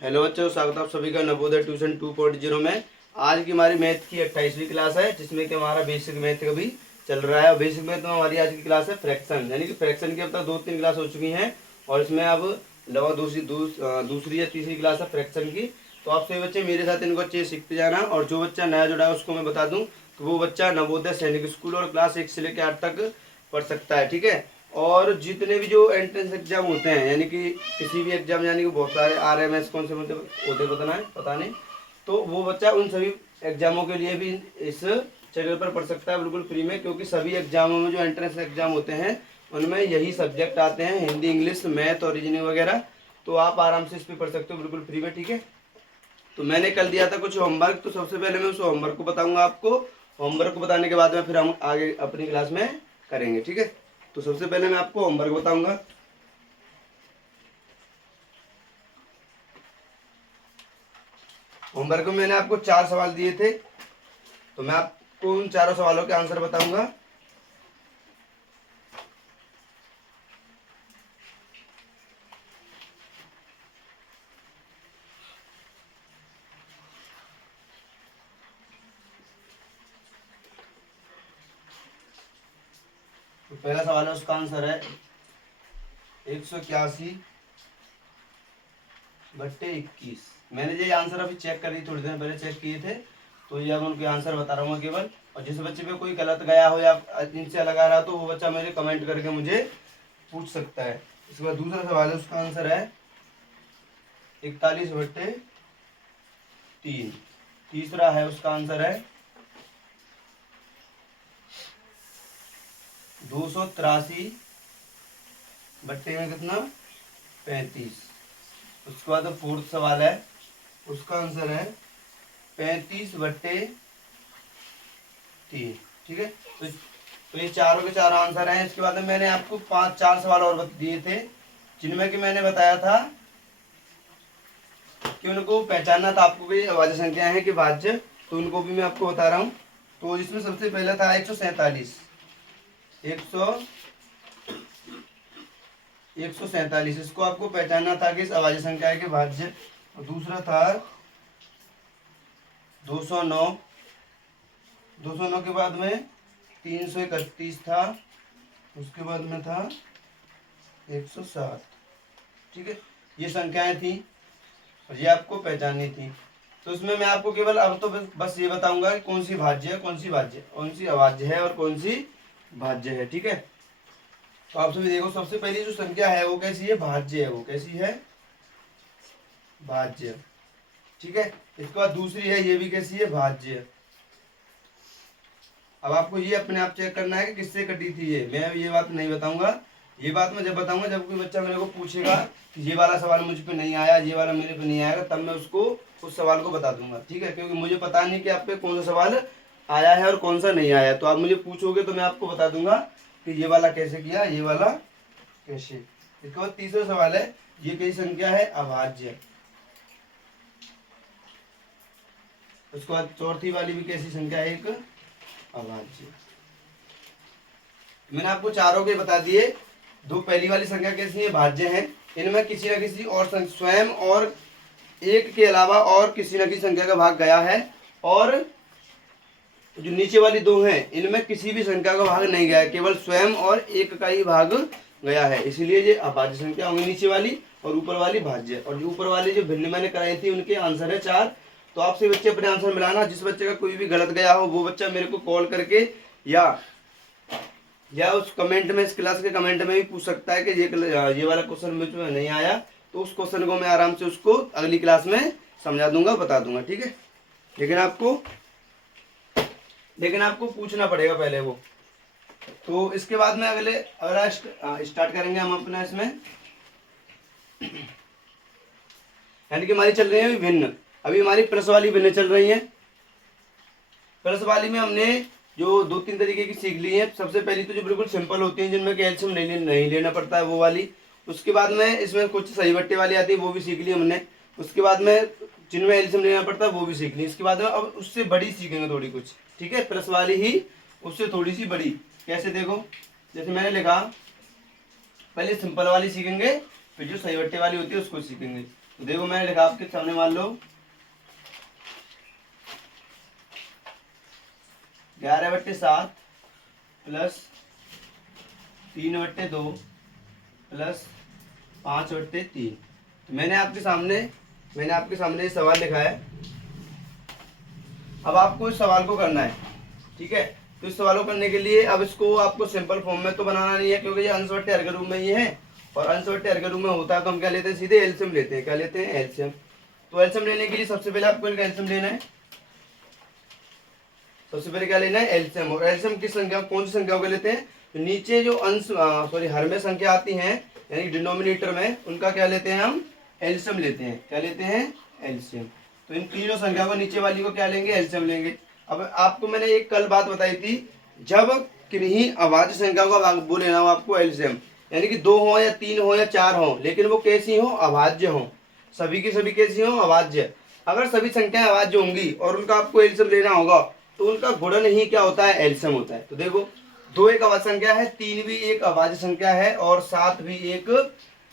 Hello बच्चों, स्वागत है आप सभी का नवोदय ट्यूशन 2.0 में। आज की हमारी मैथ की 28वीं क्लास है, जिसमें कि हमारा बेसिक मैथ का भी चल रहा है। और बेसिक मैथ में हमारी आज की क्लास है फ्रैक्शन, यानी कि फ्रैक्शन की अब तक 2-3 क्लास हो चुकी हैं और इसमें अब लगभग दूसरी या तीसरी क्लास है फ्रैक्शन की। तो आप सभी बच्चे मेरे साथ इनको अच्छे से सीखते जाना, और जो बच्चा नया जुड़ा है उसको मैं बता दूँ तो वो बच्चा नवोदय सैनिक स्कूल और क्लास 1 से लेकर 8 तक पढ़ सकता है, ठीक है। और जितने भी जो एंट्रेंस एग्जाम होते हैं, यानी कि किसी भी एग्जाम, यानी कि बहुत सारे RMS कौन से होते पता नहीं, तो वो बच्चा उन सभी एग्जामों के लिए भी इस चैनल पर पढ़ सकता है बिल्कुल फ्री में। क्योंकि सभी एग्जामों में जो एंट्रेंस एग्जाम होते हैं उनमें यही सब्जेक्ट आते हैं, हिंदी, इंग्लिश, मैथ और रीजनिंग वगैरह। तो आप आराम से इस पर पढ़ सकते हो बिल्कुल फ्री में, ठीक है। तो मैंने कल दिया था कुछ होमवर्क, तो सबसे पहले मैं उस होमवर्क को बताऊंगा आपको। होमवर्क को बताने के बाद में फिर हम आगे अपनी क्लास में करेंगे, ठीक है। तो सबसे पहले मैं आपको होमवर्क बताऊंगा। होमवर्क में मैंने आपको 4 सवाल दिए थे, तो मैं आपको उन चारों सवालों के आंसर बताऊंगा। तो पहला सवाल है, उसका आंसर है 181/21। मैंने ये आंसर अभी चेक करी, थोड़ी देर पहले चेक किए थे। तो ये अब उनके आंसर बता रहा हूँ केवल। और जिस बच्चे पे कोई गलत गया हो या इनसे अलग आ रहा तो वो बच्चा मेरे कमेंट करके मुझे पूछ सकता है। इसके बाद दूसरा सवाल है, उसका आंसर है 41/3। तीसरा है, उसका आंसर है 283 में कितना 35। उसके बाद फोर्थ सवाल है, उसका आंसर है 35/3, ठीक है। तो ये चारों के चार आंसर हैं। इसके बाद में मैंने आपको 4 सवाल और दिए थे, जिनमें कि मैंने बताया था कि उनको पहचानना था आपको कि अभाज्य संख्या है कि भाज्य। तो उनको भी मैं आपको बता रहा हूँ। तो इसमें सबसे पहला था 147। 147 इसको आपको पहचानना था कि इस अभाज्य संख्या है कि भाज्य। और दूसरा था 209। 209 के बाद में 331 था। उसके बाद में था 107, ठीक है। ये संख्याएं थी और ये आपको पहचाननी थी। तो इसमें मैं आपको केवल अब तो बस ये बताऊंगा कि कौन सी भाज्य है, कौन सी अभाज्य है और कौन सी भाज्य है, ठीक है। तो आप सभी देखो, सबसे पहली जो संख्या है वो कैसी है, भाज्य है। वो कैसी है, भाज्य, ठीक है। इसके बाद दूसरी है, ये भी कैसी है, भाज्य। अब आपको ये अपने आप चेक करना है कि किससे कटी थी ये। मैं ये बात नहीं बताऊंगा, ये बात मैं जब बताऊंगा जब कोई बच्चा मेरे को पूछेगा कि ये वाला सवाल मुझ पे नहीं आया, ये वाला मेरे पे नहीं आएगा, तब मैं उसको उस सवाल को बता दूंगा, ठीक है। क्योंकि मुझे पता नहीं कि आप पे कौन सा सवाल आया है और कौन सा नहीं आया। तो आप मुझे पूछोगे तो मैं आपको बता दूंगा कि ये वाला कैसे किया, ये वाला कैसे। इसके बाद तीसरा सवाल है, ये कई संख्या है, अभाज्य। उसके बाद चौथी वाली भी कैसी संख्या है, एक अभाज्य। मैंने आपको चारों के बता दिए। दो पहली वाली संख्या कैसी है, भाज्य है। इनमें किसी न किसी और स्वयं और एक के अलावा और किसी न किसी संख्या का भाग गया है। और जो नीचे वाली दो हैं इनमें किसी भी संख्या का भाग नहीं गया है, केवल स्वयं और एक का ही भाग गया है। इसीलिए ये अभाज्य संख्या होंगी नीचे वाली, और ऊपर वाली भाज्य। और जो ऊपर वाली जो भिन्न मैंने कराई थी उनके आंसर है 4। तो आपसे बच्चे अपने आंसर मिलाना। जिस बच्चे का कोई भी गलत गया हो वो बच्चा मेरे को कॉल करके या उस कमेंट में, इस क्लास के कमेंट में भी पूछ सकता है कि ये वाला क्वेश्चन मुझ में नहीं आया। तो उस क्वेश्चन को मैं आराम से उसको अगली क्लास में समझा दूंगा, बता दूंगा, ठीक है। लेकिन आपको पूछना पड़ेगा पहले वो। तो इसके बाद में अगला स्टार्ट करेंगे हम अपना इसमें। यानी कि हमारी चल रही है भिन्न। अभी हमारी प्लस वाली भिन्न चल रही है। प्लस वाली में हमने जो 2-3 तरीके की सीख ली है। सबसे पहली तो जो बिल्कुल सिंपल होती है, जिनमें कैल्शियम नहीं लेना पड़ता है, वो वाली। उसके बाद में इसमें कुछ सही बट्टे वाली आती है, वो भी सीख ली हमने। उसके बाद में जिनमें एल्शियम लेना पड़ता है वो भी सीख ली। इसके बाद में अब उससे बड़ी सीखेंगे थोड़ी कुछ, ठीक है। प्लस वाली ही उससे थोड़ी सी बड़ी। कैसे, देखो, जैसे मैंने लिखा, पहले सिंपल वाली सीखेंगे, फिर जो सही बट्टे वाली होती है उसको सीखेंगे। तो देखो मैंने लिखा आपके सामने, मान लो 11/7 प्लस 3/2 प्लस 5/3। तो मैंने आपके सामने ये सवाल लिखा है। अब आपको इस सवाल को करना है, ठीक है। तो इस सवाल को करने के लिए अब इसको आपको सिंपल फॉर्म में तो बनाना नहीं है, क्योंकि ये अंश बट्टे हर के रूप में ये है, और अंश बट्टे हर के रूप में होता है तो हम क्या लेते हैं, सीधे एलसीएम लेते हैं। क्या लेते हैं? एलसीएम। तो एलसीएम लेने के लिए सबसे पहले आपको इनका एलसीएम लेना है। सबसे पहले क्या लेना है? एलसीएम। और एलसीएम किस संख्या, कौन सी संख्याओं के लेते हैं? तो नीचे जो हर में संख्या आती हैं, यानी डिनोमिनेटर में, उनका क्या लेते हैं हम? एलसीएम लेते हैं। क्या लेते हैं? एलसीएम। तो इन तीनों संख्या को, नीचे वाली को क्या लेंगे? एलसीएम लेंगे। अब आपको मैंने एक कल बात बताई थी, जब किन्हीं अभाज्य संख्या का वो लेना हो आपको एलसीएम, यानी कि 2 हो या 3 हो या 4 हो, लेकिन वो कैसी हो? अभाज्य हो। सभी की सभी कैसी हो? अभाज्य। अगर सभी संख्याएं अभाज्य होंगी और उनका आपको एलसीएम लेना होगा, तो उनका गुणन ही क्या होता है? एलसीएम होता है। तो देखो 2 एक अभाज्य संख्या है, 3 भी एक अभाज्य संख्या है, और 7 भी एक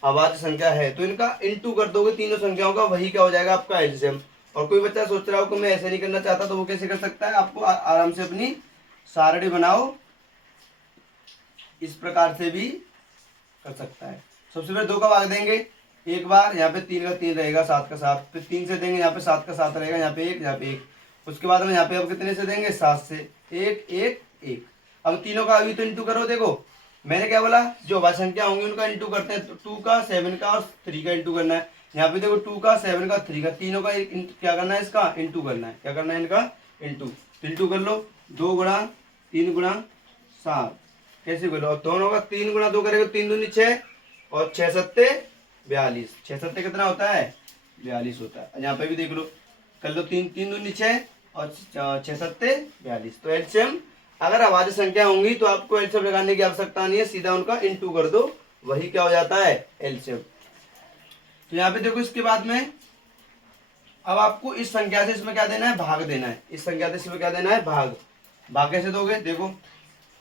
अभाज्य संख्या है। तो इनका इंटू कर दोगे तीनों संख्याओं का, वही क्या हो जाएगा? आपका एलसीएम। और कोई बच्चा सोच रहा हो कि मैं ऐसे नहीं करना चाहता, तो वो कैसे कर सकता है? आपको आराम से अपनी सारणी बनाओ, इस प्रकार से भी कर सकता है। सबसे पहले 2 का भाग देंगे एक बार, यहाँ पे 3 का 3 रहेगा, 7 का 7, फिर 3 से देंगे, यहाँ पे 7 का 7 रहेगा, यहाँ पे 1, यहाँ पे 1। उसके बाद में यहाँ पे अब कितने से देंगे? 7 से। 1 1 1। अब तीनों का अभी तो इंटू करो। देखो मैंने क्या बोला, जो अभाज्य संख्या होंगी उनका इंटू करते हैं। तो 2 का 7 का और 3 का इंटू करना है। यहाँ पे देखो 2 का 7 का 3 का, तीनों का क्या करना है? इसका इंटू करना है। क्या करना है? इनका इंटू। तो इंटू कर लो, 2 गुणा 3 गुणा 7। कैसे बोलो? और दोनों का 3 गुणा 2 करेगा, 3 दूनी 6 और 6 सत्ते 42। 6 सत्ते कितना होता है? 42 होता है। यहाँ पे भी देख लो, कर लो 3 दूनी 6 और 6 सत्ते 42। तो एलसीएम, अगर अभाज्य संख्या होंगी तो आपको एलसीएम लगाने की आवश्यकता नहीं है, सीधा उनका इंटू कर दो, वही क्या हो जाता है? एलसीएम। तो यहाँ पे देखो, इसके बाद में अब आपको इस संख्या से इसमें क्या देना है? भाग देना है। इस संख्या से इसमें क्या देना है? भाग। भाग कैसे दोगे? देखो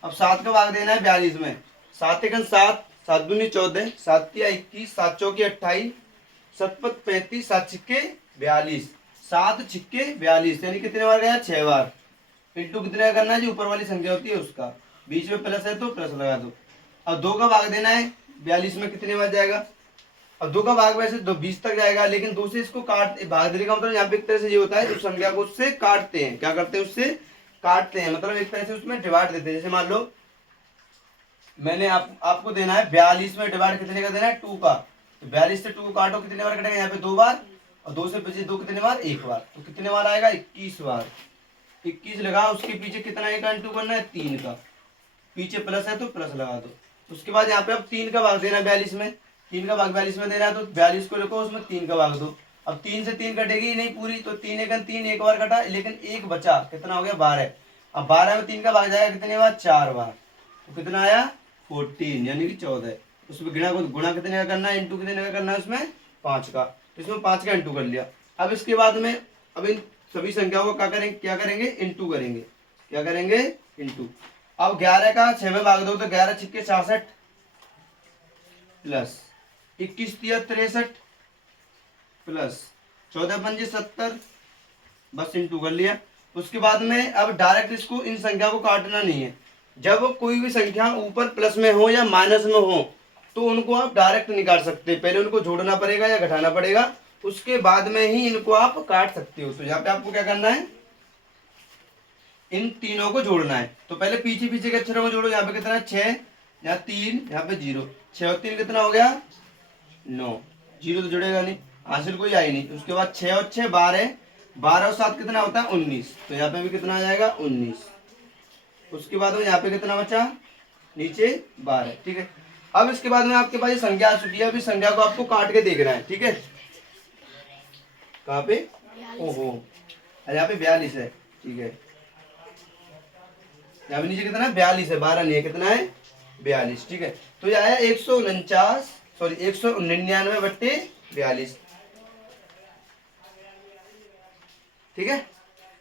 अब 7 का भाग देना है 42 में। 7 एकन 7, 7 दूनी 14, 7 तिया 21, 7 चौकी 28, 7 पत 35, 7 छिक्के 42, 7 छिक्के 42, यानी कितने बार गया? 6 बार। इंटू कितने का करना है? जो ऊपर वाली संख्या होती है उसका, बीच में प्लस है तो प्लस लगा दो। अब 2 का भाग देना है 42 में, कितने बार जाएगा? अब 2 का भाग वैसे 20 तक जाएगा, लेकिन 2 से इसको काट, भाग देने का मतलब यहाँ पे एक तरह से ये होता है, उस संख्या को उससे काटते हैं। क्या करते हैं? उससे काटते हैं, मतलब एक तरह से उसमें डिवाइड देते हैं। जैसे मान लो मैंने आपको देना है 42 में डिवाइड कितने का देना है? 2 का। तो 42 से 2 को काटो, कितने बार कटेगा? यहाँ पे 2 बार, और 2 से पीछे 2 कितने बार? 1 बार। तो कितने बार आएगा? 21 बार। 21 लगा, उसके पीछे कितना एक इंटू करना है? 3 का। पीछे प्लस है तो प्लस लगा दो। उसके बाद यहाँ पे अब 3 का भाग देना है 42 में। 3 का भाग 42 में देना है, तो 42 को लिखो, उसमें 3 का भाग दो। अब 3 से 3 कटेगी ही नहीं पूरी, तो 3 एकन 3 एक बार कटा, लेकिन 1 बचा, कितना हो गया? 12। अब 12 में 3 का भाग जाएगा कितने बार? 4 बार। तो कितना आया? 14, यानी कि 14। उसमें गुणा कितने का करना है? इंटू कितने का करना है? उसमें 5 का। तो इसमें 5 का इंटू कर लिया। अब इसके बाद में अब इन सभी संख्याओं को क्या करेंगे? इंटू करेंगे। क्या करेंगे? इंटू। अब 11 का 6 में भाग दो, तो 11 छिक्के 66 प्लस 21 तिया 63 प्लस 14 पंजे 70, बस इंटू कर लिया। उसके बाद में अब डायरेक्ट इसको, इन संख्या को काटना नहीं है। जब कोई भी संख्या ऊपर प्लस में हो या माइनस में हो, तो उनको आप डायरेक्ट नहीं काट सकते, पहले उनको जोड़ना पड़ेगा या घटाना पड़ेगा, उसके बाद में ही इनको आप काट सकते हो। तो यहाँ पे आपको क्या करना है? इन तीनों को जोड़ना है। तो पहले पीछे पीछे के अक्षरों को जोड़ो। यहाँ पे कितना है? 6, यहाँ 3, यहाँ पे 0। 6 और 3 कितना हो गया? 9। 0 तो जुड़ेगा नहीं, हासिल कोई आई नहीं। उसके बाद 6 और 6 12, 12 और 7 कितना होता है? 19। तो यहाँ पे भी कितना आ जाएगा? 19। उसके बाद में यहाँ पे कितना बचा? नीचे 12। ठीक है। अब इसके बाद में आपके पास ये संख्या आ चुकी है। अभी संख्या को आपको काट के देखना है। ठीक है, कहाँ पे? ओहो, यहाँ पे 42 है। ठीक है, यहाँ पे नीचे कितना है? 42 है, 12 नहीं है। कितना है? 42। ठीक है, तो ये आया 199/42। ठीक है,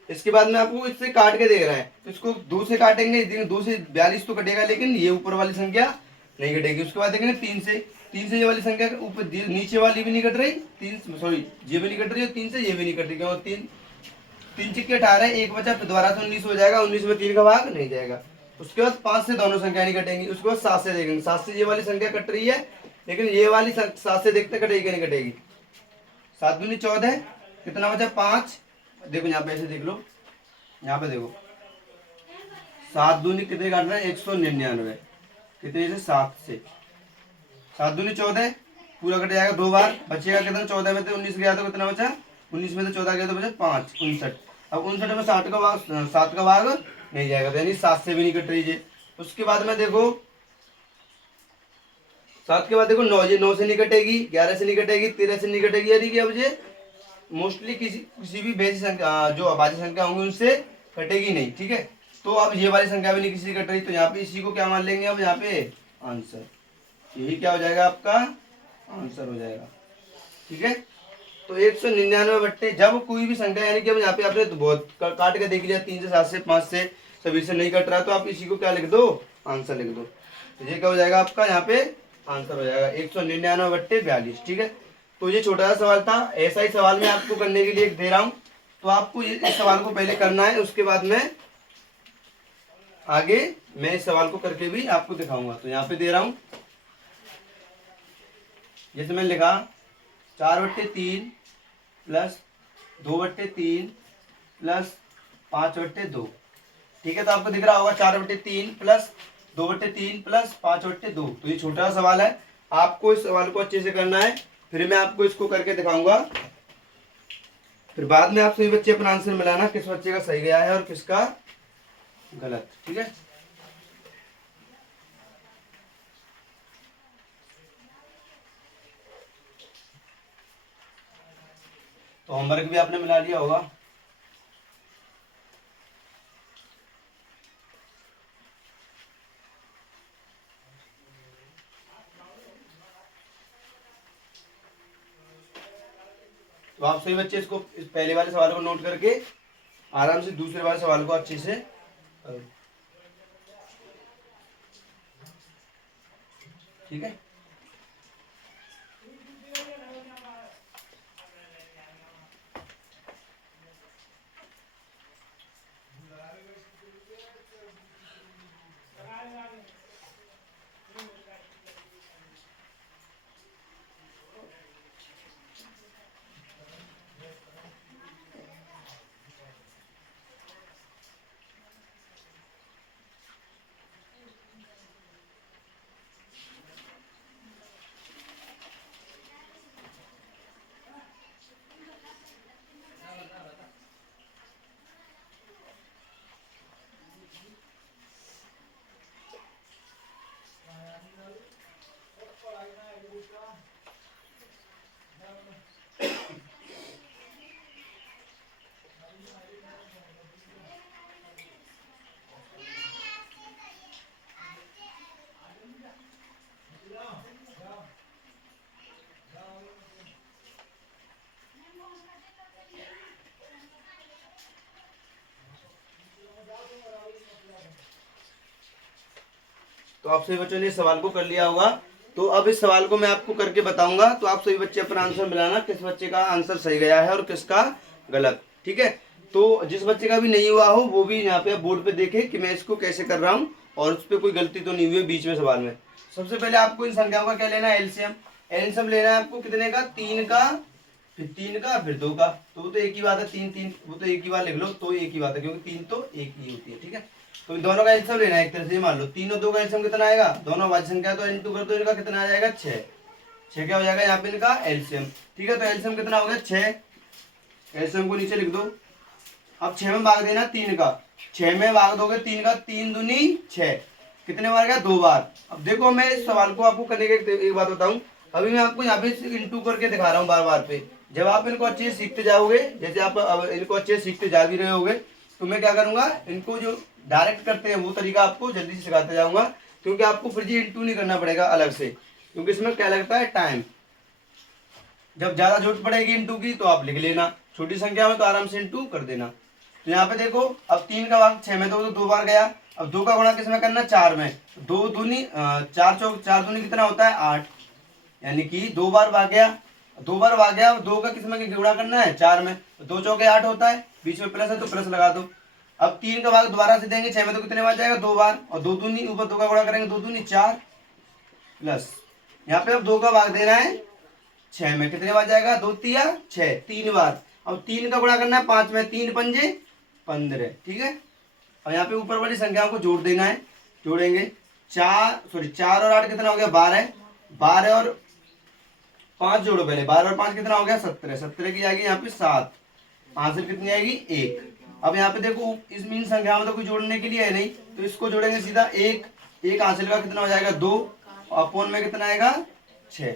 इसके बाद में आपको इससे काट के देख रहा है, तो इसको 2 से काटेंगे, 2 से 42 तो कटेगा, लेकिन ये ऊपर वाली संख्या नहीं कटेगी। उसके बाद देखेंगे 3 से ये वाली संख्या ऊपर नीचे वाली भी नहीं कट रही, 3 सॉरी ये भी नहीं कट रही और 3 से ये भी नहीं कट रही, क्यों? 3 चिक्के 18, एक बचा, फिर दोबारा से 19 हो जाएगा, 19 में 3 का भाग नहीं जाएगा। उसके बाद 5 से दोनों संख्या नहीं कटेंगी। उसके बाद 7 से देखेंगे, 7 से ये वाली संख्या कट रही है, लेकिन ये वाली 7 से देखते कटेगी नहीं कटेगी। 7 दूनी 14, कितना बचा? 5। देखो यहाँ पे ऐसे देख लो, यहाँ पे देखो 7 दूनी कितने काट रहे हैं? 199। कितने से? 7 से। 7 दूनी 14, पूरा कट जाएगा 2 बार, बचेगा कितना? 14 में से 19 गया तो कितना बचा? 19 में से 14 गया तो बचा 5, 59। अब 59 में 7 का भाग नहीं जाएगा, यानी 7 से भी नहीं कट रही है। उसके बाद में देखो 7 के बाद देखो 9, ये 9 से नहीं कटेगी, 11 से नहीं कटेगी, 13 से नहीं कटेगी, यानी कि अब ये मोस्टली किसी भी बेसी संख्या जो अभाज्य संख्या होंगी उनसे कटेगी नहीं, ठीक है। तो अब ये वाली संख्या भी नहीं किसी कट रही, तो यहाँ पे इसी को क्या मान लेंगे? अब यहाँ पे आंसर, यही क्या हो जाएगा? आपका आंसर हो जाएगा, ठीक है। तो 199 बट्टे जब कोई भी संख्या, यानी कि अब यहाँ पे आपने बहुत काट के देख लिया, 3 से 7 से 5 से सभी से नहीं कट रहा, तो आप इसी को क्या लिख दो? आंसर लिख दो। तो ये क्या हो जाएगा? आपका यहाँ पे आंसर हो जाएगा 199 बट्टे 42, ठीक है। तो ये छोटा सा सवाल था, ऐसा ही सवाल मैं आपको करने के लिए दे रहा हूँ, तो आपको इस सवाल को पहले करना है, उसके बाद में आगे मैं इस सवाल को करके भी आपको दिखाऊंगा। तो यहाँ पे दे रहा हूँ, जैसे मैंने लिखा 4/3 प्लस 2/3 प्लस 5/2, ठीक है। तो आपको दिख रहा होगा 4/3 प्लस 2/3 प्लस 5/2। तो ये छोटा सा सवाल है, आपको इस सवाल को अच्छे से करना है, फिर मैं आपको इसको करके दिखाऊंगा, फिर बाद में आप सभी बच्चे अपना आंसर मिलाना, किस बच्चे का सही गया है और किसका गलत, ठीक है। तो होमवर्क भी आपने मिला लिया होगा। तो आप सभी बच्चे इसको इस पहले वाले सवाल को नोट करके आराम से दूसरे वाले सवाल को अच्छे से करो, ठीक है। तो आप सभी बच्चों ने इस सवाल को कर लिया होगा। तो अब इस सवाल को मैं आपको करके बताऊंगा, तो आप सभी बच्चे अपना आंसर मिलाना, किस बच्चे का आंसर सही गया है और किसका गलत, ठीक है। तो जिस बच्चे का भी नहीं हुआ हो वो भी यहाँ पे बोर्ड पे देखे कि मैं इसको कैसे कर रहा हूँ और उस पर कोई गलती तो नहीं हुई है बीच में सवाल में। सबसे पहले आपको इन संख्याओं का क्या लेना है? एलसीएम। एलसीएम लेना है आपको कितने का? 3 का, फिर 3 का, फिर 2 का। तो वो तो एक ही बात है, 3 वो तो एक ही बात लिख लो, तो एक ही बात है, क्योंकि 3 तो एक ही होती है, ठीक है। तो दोनों का एलसीएम लेना है, एक तरह से मान लो 3 और 2 का एलसीएम कितना आएगा? दोनों भाज्य संख्या तो n2 कर दो, इनका कितना आ जाएगा? 6। 6 क्या हो जाएगा यहाँ पे इनका एलसीएम, ठीक है। तो एलसीएम कितना हो गया? 6। एलसीएम को नीचे लिख दो। अब 6 में भाग देना 3 का, 6 में भाग दोगे 3 का, 3 दूनी 6, कितने बार गया? 2 बार। अब देखो मैं इस सवाल को आपको करने के एक बात बताऊं, अभी मैं आपको यहाँ पे इंटू करके दिखा रहा हूँ बार बार पे। जब आप इनको अच्छे से सीखते जाओगे, जैसे आप अब इनको अच्छे से सीखते जा भी रहे होगे, तो मैं क्या करूंगा, इनको जो डायरेक्ट करते हैं वो तरीका आपको जल्दी से सिखाते जाऊंगा, क्योंकि आपको फिर जी इंटू नहीं करना पड़ेगा अलग से, क्योंकि इसमें क्या लगता है? टाइम। जब ज्यादा जरूरत पड़ेगी इंटू की तो आप लिख लेना, छोटी संख्या में तो आराम से इंटू कर देना। तो यहाँ पे देखो, अब 3 का भाग 6 में तो 2 बार गया, अब 2 का गुणा किसमें करना, 4 में। 2 दूनी 4 चौक 4 दूनी कितना होता है 8, यानी कि 2 बार भाग गया, 2 बार भाग गया। 2 का किसमें गुणा करना है, 4 में। 2 चौके 8 होता है, बीच में प्लस है तो प्लस लगा दो। अब 3 का भाग दोबारा से देंगे 6 में तो कितने बार जाएगा, 2 बार। और 2 दूनी ऊपर 2 का गुणा करेंगे, 2 दूनी 4 प्लस यहाँ पे अब 2 का भाग देना है 6 में, कितने बार जाएगा, 2 तिया 6, 3 बार। अब 3 का गुणा करना है 5 में, 3 पंजे 15, ठीक है। और यहाँ पे ऊपर वाली संख्याओं को जोड़ देना है, जोड़ेंगे 4 और 8 कितना हो गया 12, 12 और 5 जोड़ो पहले, 12 और 5 कितना हो गया 17, 17 की आएगी यहाँ पे 7, आंसर कितनी आएगी 1। अब यहाँ पे देखो इस इन संख्याओं में तो कोई जोड़ने के लिए है नहीं, तो इसको जोड़ेंगे सीधा 1, 1 हासिल का कितना हो जाएगा 2, अपोन में कितना आएगा 6।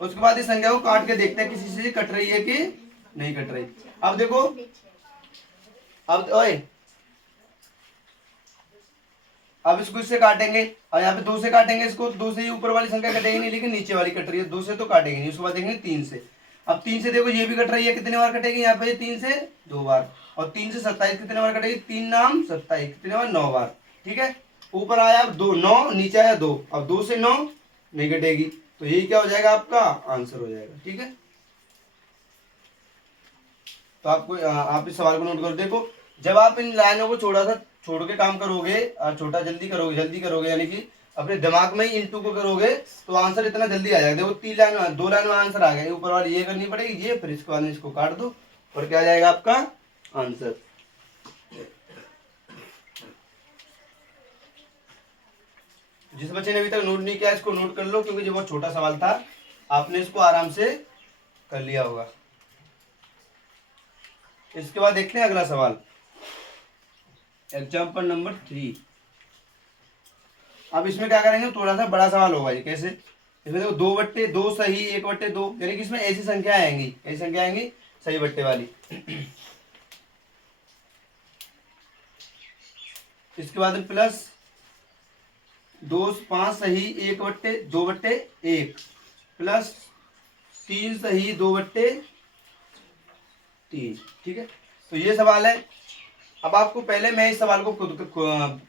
उसके बाद इस संख्या को काट के देखते हैं किसी से कट रही है कि नहीं कट रही। अब देखो, अब ओए अब इसको इससे काटेंगे और यहाँ पे 2 से काटेंगे इसको, 2 से ही ऊपर वाली संख्या कटेगी नहीं, लेकिन नीचे वाली कट रही है, 2 से तो काटेंगे नहीं। उसके बाद देखेंगे 3 से। अब 3 से देखो ये भी कट रही है, कितने बार कटेगी यहाँ पे 3 से 2 बार। और 3 से 27 कितने बार कटेगी, 3 नाम 27 कितने बार 9 बार, ठीक है। ऊपर आया अब 2 9, नीचे आया 2, अब 2 से 9 नहीं कटेगी, तो यही क्या हो जाएगा आपका आंसर हो जाएगा, ठीक है। तो आपको आप इस सवाल को नोट करो। देखो जब आप इन लाइनों को छोड़ा सा छोड़ के काम करोगे और छोटा जल्दी करोगे यानी कि अपने दिमाग में ही इनटू को करोगे तो आंसर इतना जल्दी आ जाएगा। देखो 3 लाइन में 2 लाइन में आंसर आ गया, ऊपर वाली ये करनी पड़ेगी ये, फिर इसके बाद में इसको काट दो और क्या आ जाएगा आपका आंसर। जिस बच्चे ने अभी तक नोट नहीं किया इसको नोट कर लो, क्योंकि ये बहुत छोटा सवाल था, आपने इसको आराम से कर लिया होगा। इसके बाद देखते हैं अगला सवाल, एग्जाम्पल नंबर 3। अब इसमें क्या करेंगे, थोड़ा सा बड़ा सवाल होगा। ये कैसे, इसमें देखो 2/2 सही 1/2, यानी कि इसमें ऐसी संख्या आएंगी, ऐसी संख्या आएंगी सही बट्टे वाली। इसके बाद में प्लस 2 5 सही 1/2/1 प्लस 3 सही 2/3, ठीक है। तो ये सवाल है। अब आपको पहले मैं इस सवाल को खुद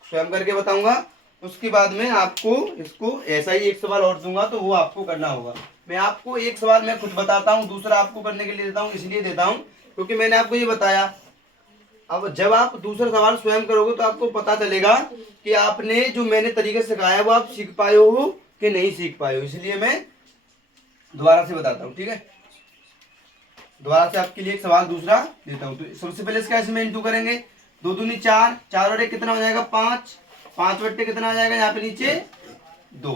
स्वयं करके बताऊंगा, उसके बाद में आपको इसको ऐसा ही एक सवाल और दूंगा तो वो आपको करना होगा। मैं आपको एक सवाल मैं खुद बताता हूँ, दूसरा आपको करने के लिए देता हूँ, इसलिए देता हूँ क्योंकि मैंने आपको ये बताया। अब जब आप दूसरा सवाल स्वयं करोगे तो आपको पता चलेगा कि आपने जो मैंने तरीके सिखाया वो आप सीख पाए हो कि नहीं सीख पाए हो, इसलिए मैं दोबारा से बताता हूँ, ठीक है। दोबारा से आपके लिए एक सवाल दूसरा देता हूँ। तो सबसे पहले इसका इसमें इंटू करेंगे, 2 दूनी 4, 4/1 कितना हो जाएगा 5, 5/2 कितना आ जाएगा यहाँ पे नीचे 2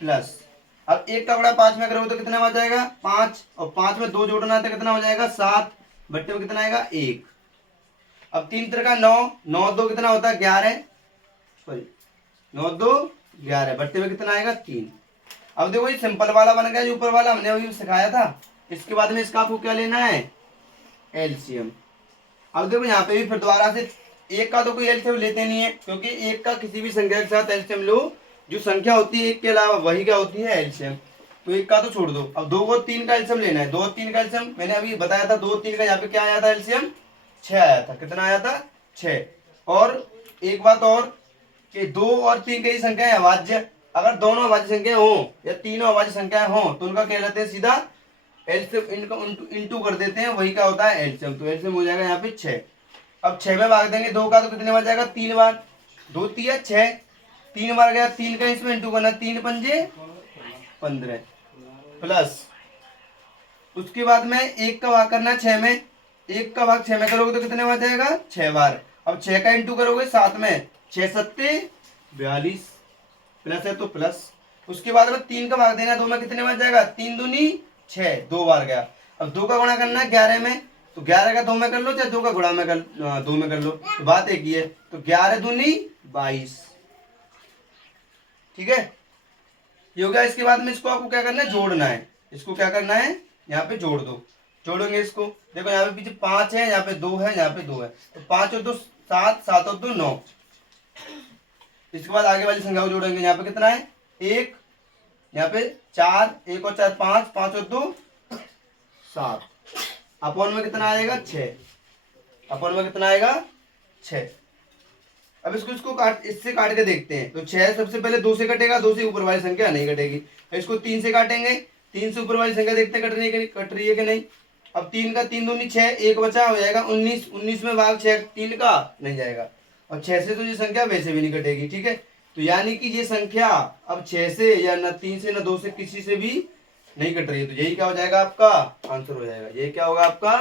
प्लस, अब 1 का गुणा 5 में करोगे तो कितना हो जाएगा 5, और 5 में 2 जोड़ना है तो कितना हो जाएगा 7, बट्टे में कितना आएगा 1। अब 3 3 9, 9 2 कितना होता है 11, सॉरी 9 2 11, बट्टे में कितना आएगा 3। अब देखो ये सिंपल वाला बन गया, जो ऊपर वाला हमने अभी सिखाया था। इसके बाद में इसका आपको क्या लेना है एलसीएम। अब देखो यहाँ पे भी फिर दोबारा से 1 का तो कोई एलसीएम लेते नहीं है, क्योंकि 1 का किसी भी संख्या के साथ एलसीएम लो, जो संख्या होती है 1 के अलावा वही क्या होती है एलसीएम। तो 1 का तो छोड़ दो। अब 2 और 3 का एलसीएम लेना है, 2 और 3 का एलसीएम मैंने अभी बताया था, 2 और 3 का यहाँ पे क्या आया था एलसीएम 6 आया था, कितना आया था 6। और एक बात और कि 2 और 3 की संख्या है अभाज्य, अगर दोनों अभाज्य संख्या हो या तीनों अभाज्य संख्याएं हो तो उनका क्या कहते हैं सीधा एलसीएम, इनका इंटू कर देते हैं, वही क्या होता है एलसीएम। तो एलसीएम हो जाएगा यहाँ पे 6। अब 6 में भाग देंगे 2 का तो कितने बार जाएगा 3 बार, 2 3 6, 3 बार गया, 3 का इसमें इंटू करना, 3 पंजे 15 प्लस, उसके बाद में 1 का भाग करना 6 में, 1 का भाग 6 में करोगे तो कितने बार जाएगा 6 बार। अब 6 का इंटू करोगे 7 में, 6 7 42 प्लस है तो प्लस, उसके बाद में 3 का भाग देना 2 में कितने बार जाएगा 3 दूनी 6, 2 बार गया। अब 2 का गुणा करना है 11 में, तो 11 का 2 में कर लो चाहे 2 का गुणा में कर 2 में कर लो, तो बात एक ही है। तो 11 दूनी 22, ठीक है ये हो गया। इसके बाद में इसको आपको क्या करना है जोड़ना है, इसको क्या करना है यहाँ पे जोड़ दो, जोड़ेंगे इसको। देखो यहाँ पे पीछे 5 है, यहाँ पे 2 है, यहाँ पे 2 है, तो 5 और 2 7, 7 और 2 9। इसके बाद आगे वाली संख्या को जोड़ेंगे, यहाँ पे कितना है 1, यहाँ पे 4, 1 और 4 5, 5 और 2 7, अपॉन में कितना आएगा 6, अपॉन में कितना आएगा 6। अब इसको इसको काट इससे काट के देखते हैं। तो 6 सबसे पहले 2 से कटेगा, 2 से ऊपर वाली संख्या नहीं कटेगी। इसको 3 से काटेंगे, 3 से ऊपर वाली संख्या देखते हैं कट रही है कि नहीं। अब 3 का 3 दूनी 6, एक बचा हो जाएगा 19, 19 में भाग 6 3 का नहीं जाएगा, और 6 से तो ये संख्या वैसे भी नहीं कटेगी। ठीक है, तो यानी कि ये संख्या अब 6 से या न 3 से न 2 से किसी से भी नहीं कट रही है। तो यही क्या हो जाएगा, आपका आंसर हो जाएगा। ये क्या होगा, आपका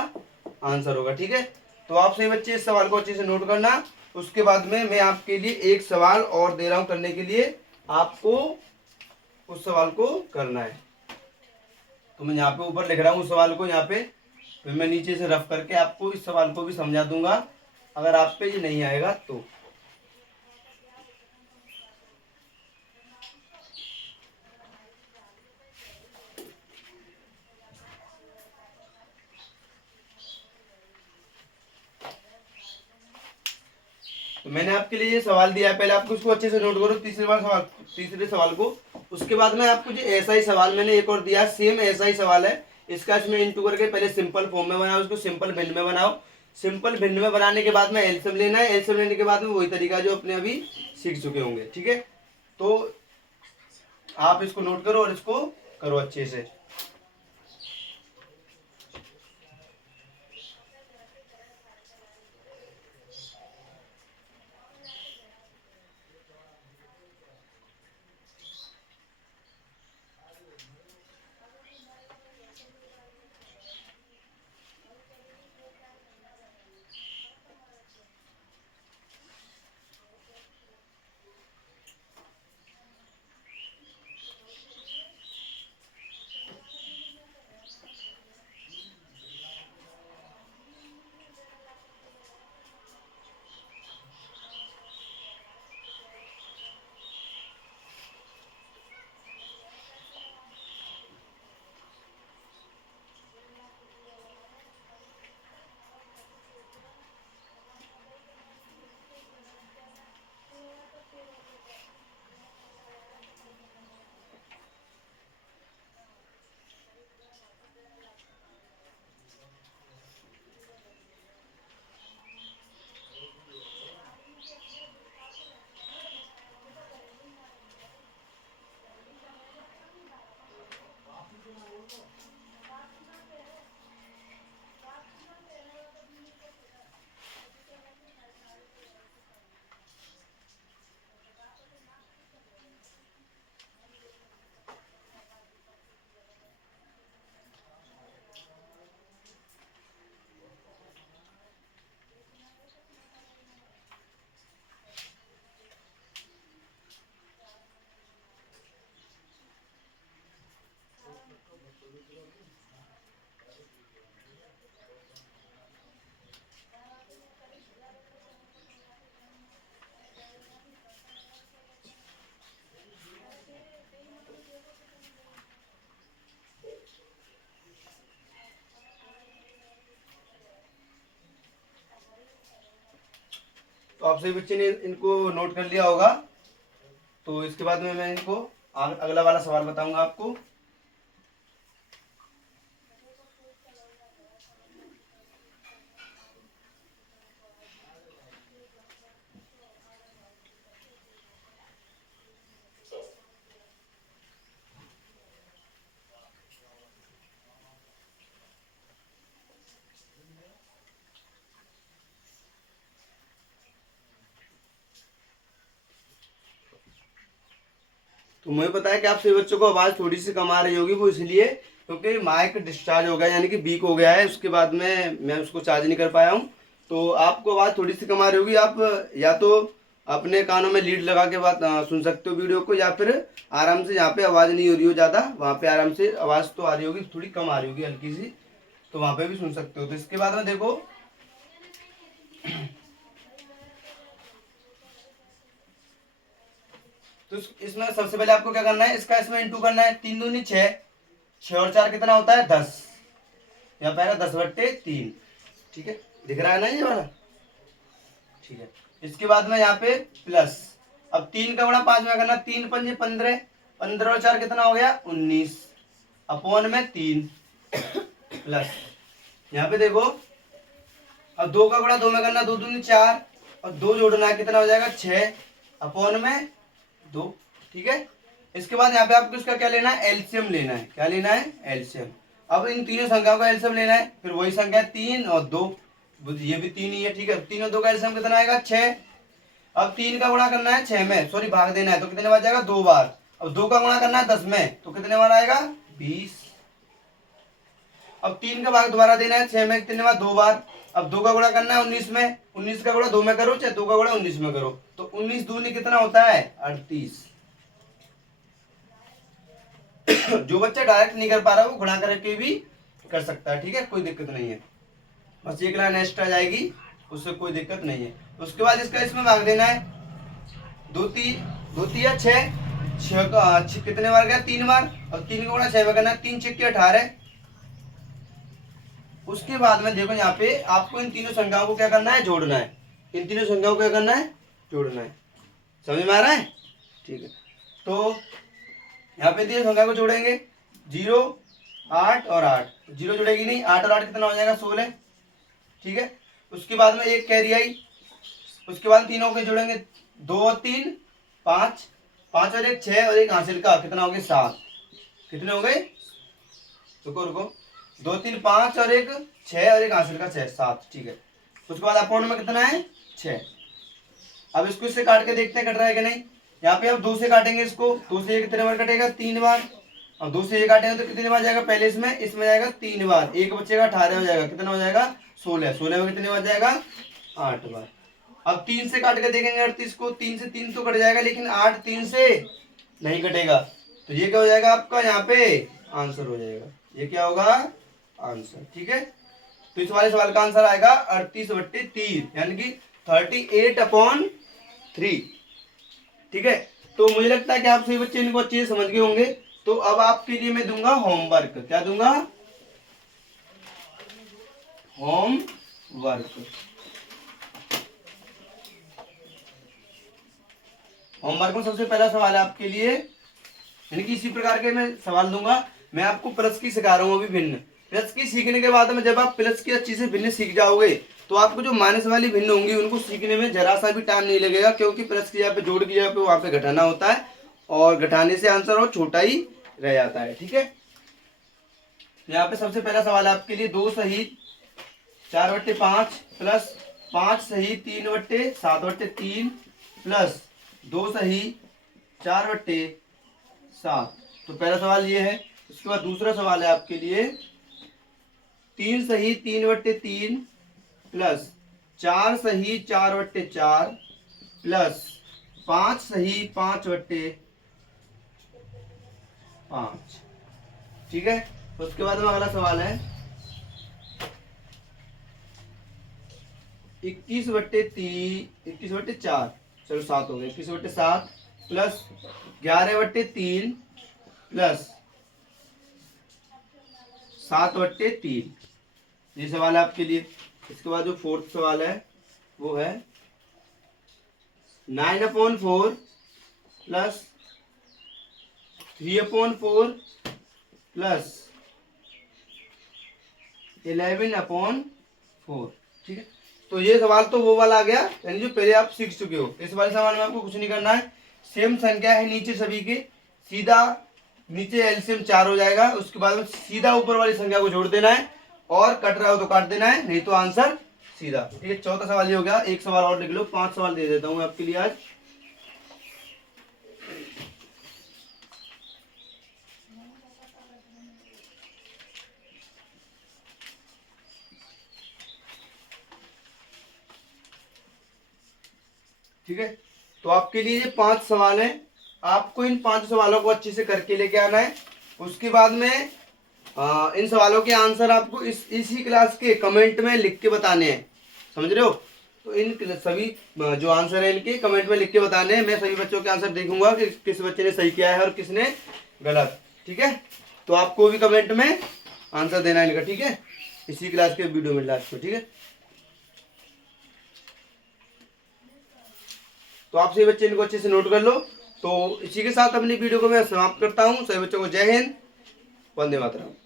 आंसर होगा। ठीक है, तो आप सही बच्चे इस सवाल को अच्छे से नोट करना। उसके बाद में मैं आपके लिए एक सवाल और दे रहा हूं करने के लिए, आपको उस सवाल को करना है। तो मैं यहाँ पे ऊपर लिख रहा हूँ उस सवाल को यहाँ पे, फिर मैं नीचे से रफ करके आपको इस सवाल को भी समझा दूंगा अगर आप पे ये नहीं आएगा तो। तो मैंने आपके लिए ये सवाल दिया है, पहले आपको इसको अच्छे से नोट करो, तीसरे सवाल को। उसके बाद में आपको जो ऐसा ही सवाल मैंने एक और दिया, सेम ऐसा ही सवाल है, इसका इसमें इंटू करके पहले सिंपल फॉर्म में बनाओ, उसको सिंपल भिन्न में बनाओ। सिंपल भिन्न में बनाने के बाद में एलसीएम लेना है, एलसीएम लेने के बाद में वही तरीका जो अपने अभी सीख चुके होंगे। ठीक है, तो आप इसको नोट करो और इसको करो अच्छे से। तो आप सभी बच्चे ने इनको नोट कर लिया होगा। तो इसके बाद में मैं इनको अगला वाला सवाल बताऊंगा आपको। तो मुझे पता है कि आप सभी बच्चों को आवाज़ थोड़ी सी कम आ रही होगी, वो इसलिए क्योंकि माइक डिस्चार्ज हो गया, यानी कि वीक हो गया है, उसके बाद में मैं उसको चार्ज नहीं कर पाया हूँ। तो आपको आवाज़ थोड़ी सी कम आ रही होगी। आप या तो अपने कानों में लीड लगा के बात सुन सकते हो वीडियो को, या फिर आराम से जहाँ पे आवाज़ नहीं हो रही हो ज़्यादा वहाँ पे आराम से आवाज़ तो आ रही होगी, थोड़ी कम आ रही होगी हल्की सी, तो वहाँ पे भी सुन सकते हो। तो इसके बाद में देखो तो इसमें सबसे पहले आपको क्या करना है, इसका इसमें इंटू करना है। 3 दूनी 6, 6 और 4 कितना होता है 10, यहाँ पे आएगा 10/3। ठीक है, दिख रहा है ना ये वाला। ठीक है, इसके बाद में यहाँ पे प्लस, अब 3 का गुणा 5 में करना, 3 पंजे 15, 15 और 4 कितना हो गया 19, अपॉन में 3 प्लस यहाँ पे देखो, अब 2 का गुणा 2 में करना, 2 दूनी 4, और 2 जोड़ना है, कितना हो जाएगा 6 अपॉन में 2। ठीक है, इसके बाद यहाँ पे आपको इसका क्या लेना है, एलसीएम लेना है। क्या लेना है, एलसीएम। अब इन तीनों संख्याओं का एलसीएम लेना है, फिर वही संख्या 3 और 2, ये भी 3 ही है। ठीक है, 3 और 2 का एलसीएम कितना आएगा 6। अब 3 का गुणा करना है 6 में, सॉरी भाग देना है, तो कितने बार जाएगा 2 बार। अब 2 का गुणा करना है 10 में, तो कितने बार आएगा 20। अब 3 का भाग दोबारा देना है 6 में, कितने बार 2 बार। अब 2 का गुणा करना है 19 में, 19 का गुणा 2 में करो चाहे 2 का गुणा 19 में करो, तो 19 दूनी कितना होता है 38। जो बच्चा डायरेक्ट नहीं कर पा रहा वो गुणा करके भी कर सकता है। ठीक है, कोई दिक्कत नहीं है, बस एक लाइन एक्स्ट्रा जाएगी, उससे कोई दिक्कत नहीं है। उसके बाद इसका इसमें भाग देना है, 2 3 6 का कितने बार गया 3 बार। और 3 का गुणा 6 में करना है, 3 6 18। उसके बाद में देखो यहाँ पे आपको इन तीनों संख्याओं को क्या करना है, जोड़ना है। इन तीनों संख्याओं को क्या करना है, जोड़ना है। समझ में आ रहा है? ठीक है, तो यहाँ पे तीनों संख्या को जोड़ेंगे, 0 8 और 8। 0 जुड़ेगी नहीं, 8 और 8 कितना हो जाएगा 16। ठीक है, उसके बाद में एक कैरी आई, उसके बाद तीनों के जोड़ेंगे, 2 और 3 5, 5 और 1 6 और एक हासिल का, कितना हो गए 7। कितने हो गए, रुको रुको, 2 3 5 और एक 6 और एक हासिल का 6 7। ठीक है, उसके बाद अपाउंट में कितना है 6। अब इसको इससे काट के देखते हैं कट रहा है कि नहीं। यहाँ पे अब 2 से काटेंगे इसको, 2 से कितने बार कटेगा 3 बार। और 2 से ये काटेंगे तो कितने बार जाएगा, पहले इसमें जाएगा 3 बार, एक बचेगा 18 हो जाएगा, कितना हो जाएगा 16। 16 में कितने बार जाएगा 8 बार। अब 3 से काट के देखेंगे 38 को, 3 से 3 तो कट जाएगा, लेकिन 8 3 से नहीं कटेगा, तो ये क्या हो जाएगा आपका यहाँ पे आंसर हो जाएगा। ये क्या होगा आंसर। ठीक है, तो इस वाले सवाल का आंसर आएगा 38/3 यानी कि 38/3। ठीक है, तो मुझे लगता है कि आप सभी बच्चे इनको अच्छे से समझ गए होंगे। तो अब आपके लिए मैं दूंगा होमवर्क। क्या दूंगा, होमवर्क। होमवर्क में सबसे पहला सवाल है आपके लिए, यानी कि इसी प्रकार के मैं सवाल दूंगा। मैं आपको प्लस की सिखा रहा हूँ अभी भिन्न। प्लस की सीखने के बाद में जब आप प्लस की अच्छी से भिन्न सीख जाओगे तो आपको जो माइनस वाली भिन्न होंगी उनको सीखने में जरा सा भी टाइम नहीं लगेगा, क्योंकि प्लस की जगह पे जोड़ की जगह पे वहां पे घटाना होता है और घटाने से आंसर और छोटा ही रह जाता है। ठीक है, यहाँ पे सबसे पहला सवाल है आपके लिए, 2 सही 4/5 प्लस 5 सही 3/7/3 प्लस 2 सही 4/7। तो पहला सवाल ये है। उसके बाद दूसरा सवाल है आपके लिए, 3 सही 3/3 प्लस 4 सही 4/4 प्लस 5 सही 5/5। ठीक है, उसके बाद में अगला सवाल है 21/4, चलो 7 हो गए, 21/7 प्लस 11/3 प्लस 7/3। ये सवाल है आपके लिए। इसके बाद जो फोर्थ सवाल है वो है 9/4 प्लस 3/4 प्लस 11/4। ठीक है, तो ये सवाल तो वो वाला आ गया, यानी जो पहले आप सीख चुके हो। इस वाले सवाल में आपको कुछ नहीं करना है, सेम संख्या है नीचे सभी के, सीधा नीचे एलसीएम 4 हो जाएगा। उसके बाद में सीधा ऊपर वाली संख्या को जोड़ देना है, और कट रहा हो तो काट देना है, नहीं तो आंसर सीधा। ठीक है, चौथा सवाल ये हो गया। एक सवाल और लिख लो, 5 सवाल दे देता हूं आपके लिए आज। ठीक है, तो आपके लिए ये 5 सवाल हैं। आपको इन 5 सवालों को अच्छे से करके लेके आना है। उसके बाद में इन सवालों के आंसर आपको इसी क्लास के कमेंट में लिख के बताने हैं। समझ रहे हो? तो इन सभी जो आंसर है इनके कमेंट में लिख के बताने हैं। मैं सभी बच्चों के आंसर देखूंगा कि किस बच्चे ने सही किया है और किसने गलत। ठीक है, तो आपको भी कमेंट में आंसर देना है इनका। ठीक है, इसी क्लास के वीडियो में लास्ट को। ठीक है, तो आप सभी बच्चे इनको अच्छे से नोट कर लो। तो इसी के साथ अपनी वीडियो को मैं समाप्त करता हूँ। सभी बच्चों को जय हिंद, वंदे मातरम।